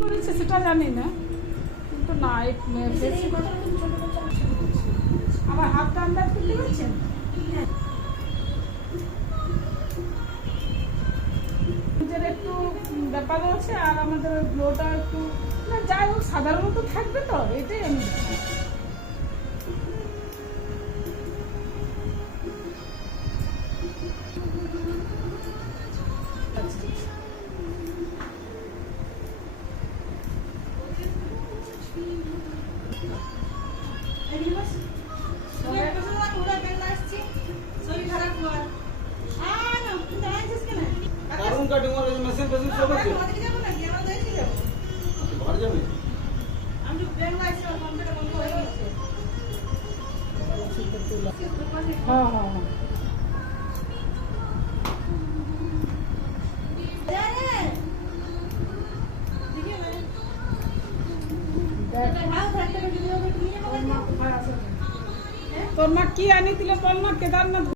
করেছে সেটা জানি না, কিন্তু না বেশি আমার হাতটা আন্দাজ করতে পারছেন। নিজের একটু ব্যাপারও আছে, আর আমাদের গ্লোটা একটু না, যাই হোক সাধারণত থাকবে, তো এটাই আমি দেখি। হ্যাঁ হ্যাঁ হ্যাঁ তোর মা কি আনিছিল বল না, কেদারনাথ